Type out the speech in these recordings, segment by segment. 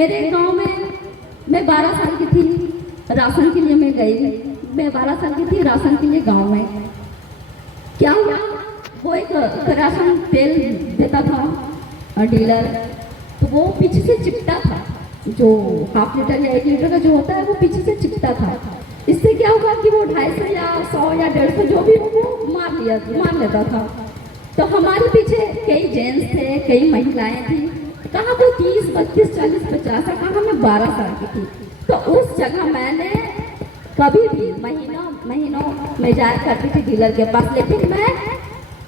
मेरे गांव में मैं 12 साल की थी, राशन के लिए मैं गई। मैं 12 साल की थी, राशन के लिए गांव में क्या हुआ, वो एक राशन तेल देता था डीलर, तो वो पीछे से चिपटा था, जो हाफ लीटर या 1 लीटर का जो होता है वो पीछे से चिपटा था। इससे क्या होगा कि वो 250 या 100 या 150 जो भी हो वो मार लेता था। तो हमारे पीछे कई जेंट्स थे, कई महिलाएं थी, कहाँ वो 30, 32, 40, 50, कहाँ मैं 12 साल की थी। तो उस जगह मैंने कभी भी महीनों में जाया करती थी डीलर के पास, लेकिन मैं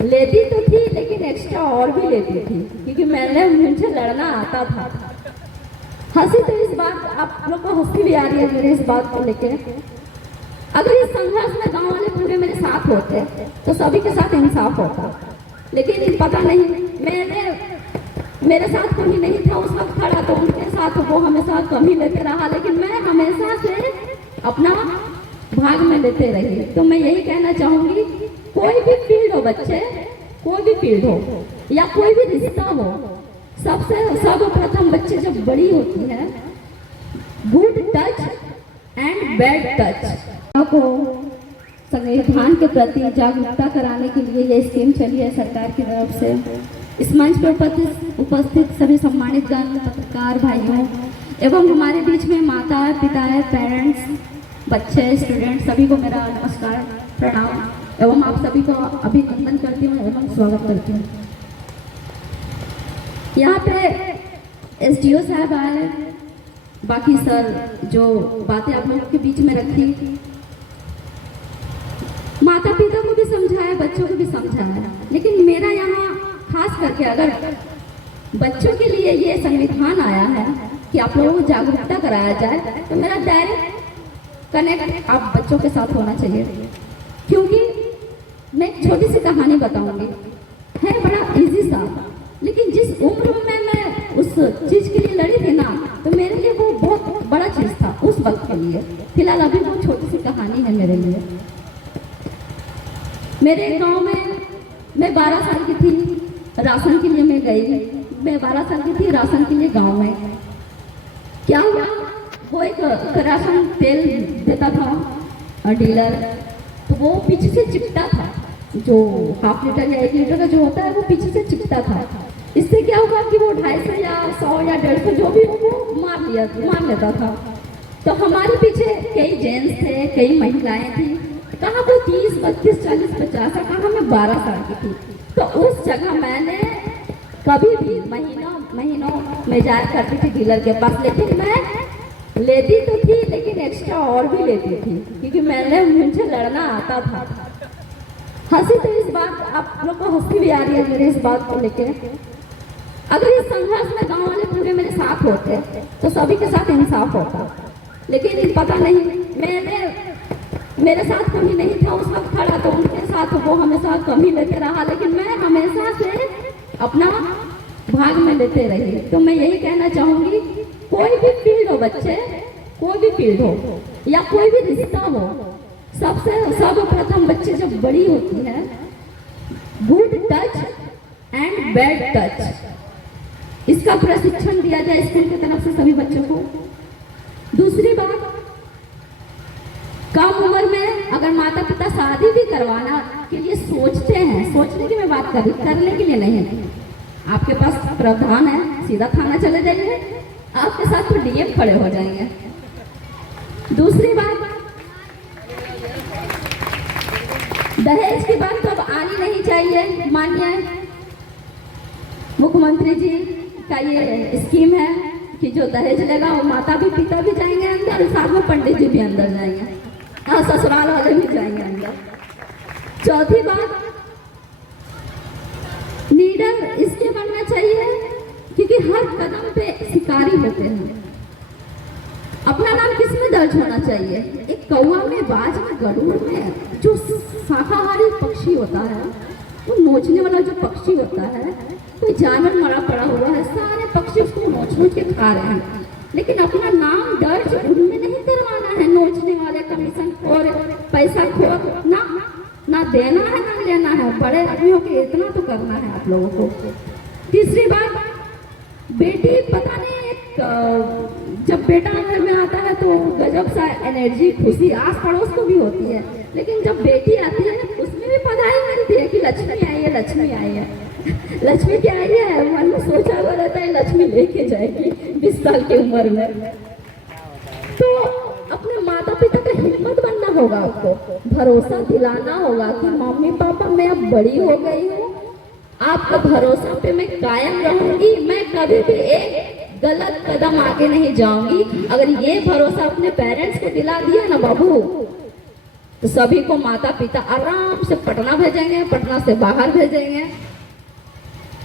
लेती तो थी लेकिन एक्स्ट्रा और भी लेती थी, क्योंकि मुझे लड़ना आता था। हंसी तो इस बात, आप लोग को हंसी भी आ रही है मेरे इस बात को लेके। अगर इस संघर्ष में गांव वाले पूरे मेरे साथ होते तो सभी के साथ इंसाफ होता, लेकिन पता नहीं मेरे साथ कोई नहीं था उस वक्त खड़ा, तो उनके साथ वो हमेशा कम ही लेते रहा, लेकिन मैं हमेशा से अपना भाग में लेते रही। तो मैं यही कहना चाहूंगी, कोई भी फील्ड हो बच्चे, कोई भी फील्ड हो या कोई भी रिश्ता हो, सर्वप्रथम बच्चे जब बड़ी होती है, good touch and bad touch को संविधान के प्रति जागरूकता कराने के लिए ये स्कीम चली है सरकार की तरफ से। इस मंच पर उपस्थित सभी सम्मानित गण, पत्रकार भाइयों एवं हमारे बीच में माता पिता, पेरेंट्स, बच्चे, स्टूडेंट, सभी को मेरा नमस्कार, प्रणाम एवं आप सभी को अभिनंदन करती हूँ एवं स्वागत करती हूँ। यहाँ पे एसडीओ साहब आए, बाकी सर जो बातें आप लोगों के बीच में रखी, माता पिता को भी समझाया, बच्चों को भी समझाया, लेकिन मेरा यहाँ खास करके अगर बच्चों के लिए ये संविधान आया है कि आप लोगों को जागरूकता कराया जाए, तो मेरा डायरेक्ट कनेक्ट आप बच्चों के साथ होना चाहिए। क्योंकि मैं एक छोटी सी कहानी बताऊंगी, है बड़ा इजी सा, लेकिन जिस उम्र में मैं उस चीज के लिए लड़ी थी ना, तो मेरे लिए वो बहुत बड़ा चीज था उस वक्त के लिए। फिलहाल अभी वो छोटी सी कहानी है मेरे लिए। मेरे गांव में मैं 12 साल की थी, राशन के लिए मैं गई। मैं 12 साल की थी, राशन के लिए गांव में क्या हुआ, वो एक राशन तेल देता था डीलर, तो वो पीछे से चिपटा था, जो हाफ लीटर या 1 लीटर का जो होता है वो पीछे से चिपटा था। इससे क्या होगा कि वो 250 या 100 या 150 जो भी हो वो मार लेता था। तो हमारे पीछे कई जेंट्स थे, कई महिलाएं थी, कहाँ वो 30, 32, 40, 50, कहाँ मैं 12 साल की थी। तो उस जगह मैंने कभी भी महीनों में जाया करती थी डीलर के पास, लेकिन मैं लेती तो थी लेकिन एक्स्ट्रा और भी लेती थी, क्योंकि मुझे लड़ना आता था। हंसी तो इस बात, आप लोग को हंसी भी आ रही है मेरे इस बात को लेके। अगर इस संघर्ष में गांव वाले पूरे मेरे साथ होते तो सभी के साथ इंसाफ होता, लेकिन पता नहीं मेरे साथ कोई नहीं था उस वक्त खड़ा, तो उनके साथ वो हमेशा कम ही लेते रहा, लेकिन मैं हमेशा से अपना भाग में लेते रही। तो मैं यही कहना चाहूंगी, कोई भी फील्ड हो बच्चे, कोई भी फील्ड हो या कोई भी रिश्ता हो, सर्वप्रथम बच्चे जब बड़ी होती है, good touch and bad touch, इसका प्रशिक्षण दिया जाए स्कूल की तरफ से सभी बच्चों को। दूसरी बात, कम उम्र में अगर माता पिता शादी भी करवाना के लिए सोचते हैं, सोचने की मैं बात कर रही, करने के लिए नहीं, आपके पास प्रावधान है, सीधा थाना चले जाइए, आपके साथ तो डीएम खड़े हो जाएंगे। दूसरी बात, दहेज की बात तो अब आनी नहीं चाहिए। माननीय मुख्यमंत्री जी का ये स्कीम है कि जो दहेज लेगा वो माता भी पिता भी जाएंगे अंदर, साथ में पंडित जी भी अंदर जाएंगे, ससुराल वाले भी जाएंगे अंदर। चौथी बात, लीडर इसलिए बनना चाहिए क्योंकि हर कदम पे शिकारी होते हैं। अपना नाम किसमें दर्ज होना चाहिए? एक कौवा में, बाज में, गरुड़ में, जो शाकाहारी पक्षी होता है, वो नोचने वाला जो पक्षी होता है, कोई जानवर मरा पड़ा हुआ है, सारे पक्षी उसको नोच के खा रहे हैं, लेकिन अपना नाम दर्ज उनमें नहीं करवाना है। नोचने वाले, कमीशन खोर, पैसा खोर, ना देना है ना लेना है। बड़े आदमियों के इतना तो करना है आप लोगों को। तीसरी बात, बेटी पता नहीं जब बेटा घर में आता है तो गजब सा एनर्जी, खुशी आस पड़ोस को भी होती है, लेकिन जब बेटी आती है उसमें भी बधाई मिलती है कि लक्ष्मी आई है, लक्ष्मी आई है। लक्ष्मी क्या आई है, मन में सोचा हुआ रहता है लक्ष्मी लेके जाएगी 20 साल की उम्र में। तो अपने माता पिता का हिम्मत बनना होगा, आपको भरोसा दिलाना होगा कि मम्मी पापा मैं अब बड़ी हो गई हूँ, आपका भरोसा पे मैं कायम रहूंगी, मैं कभी भी एक गलत कदम आगे नहीं जाऊंगी। अगर ये भरोसा अपने पेरेंट्स को दिला दिया ना बाबू, तो सभी को माता पिता आराम से पटना भेजेंगे, पटना से बाहर भेजेंगे।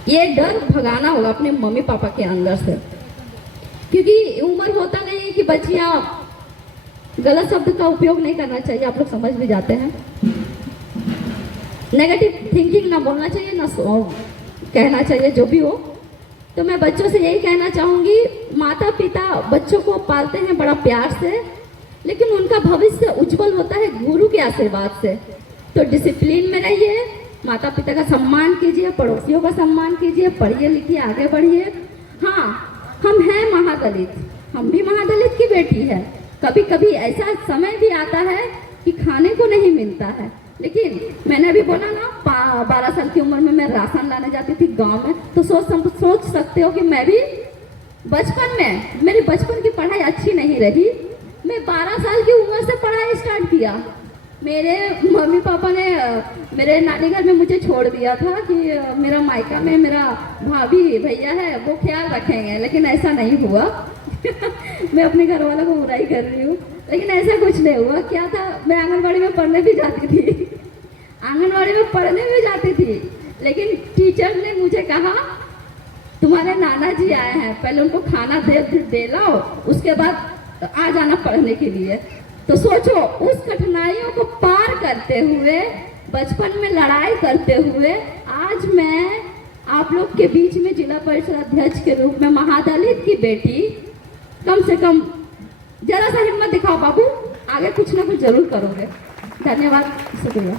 ये डर भगाना होगा अपने मम्मी पापा के अंदर से, क्योंकि उम्र होता नहीं है कि बच्चियां गलत शब्द का उपयोग नहीं करना चाहिए, आप लोग समझ भी जाते हैं। नेगेटिव थिंकिंग ना बोलना चाहिए, ना कहना चाहिए, जो भी हो। तो मैं बच्चों से यही कहना चाहूंगी, माता पिता बच्चों को पालते हैं बड़ा प्यार से, लेकिन उनका भविष्य उज्जवल होता है गुरु के आशीर्वाद से। तो डिसिप्लिन में रहिए, माता पिता का सम्मान कीजिए, पड़ोसियों का सम्मान कीजिए, पढ़िए लिखिए, आगे बढ़िए। हाँ, हम हैं महादलित, हम भी महादलित की बेटी है। कभी कभी ऐसा समय भी आता है कि खाने को नहीं मिलता है, लेकिन मैंने अभी बोला ना 12 साल की उम्र में मैं राशन लाने जाती थी गांव में, तो सोच सकते हो कि मैं भी बचपन में, मेरी बचपन की पढ़ाई अच्छी नहीं रही, मैं 12 साल की उम्र से पढ़ाई स्टार्ट किया। मेरे मम्मी पापा ने मेरे नानी घर में मुझे छोड़ दिया था कि मेरा मायका में मेरा भाभी भैया है वो ख्याल रखेंगे, लेकिन ऐसा नहीं हुआ। मैं अपने घर वालों को बुराई कर रही हूँ, लेकिन ऐसा कुछ नहीं हुआ। क्या था, मैं आंगनबाड़ी में पढ़ने भी जाती थी, आंगनबाड़ी में पढ़ने भी जाती थी, लेकिन टीचर ने मुझे कहा तुम्हारे नाना जी आए हैं, पहले उनको खाना दे लाओ, उसके बाद आ जाना पढ़ने के लिए। तो सोचो, उस कठिनाइयों को पार करते हुए, बचपन में लड़ाई करते हुए, आज मैं आप लोग के बीच में जिला परिषद अध्यक्ष के रूप में महादलित की बेटी, कम से कम जरा सा हिम्मत दिखाओ बाबू, आगे कुछ ना कुछ जरूर करोगे। धन्यवाद, शुक्रिया।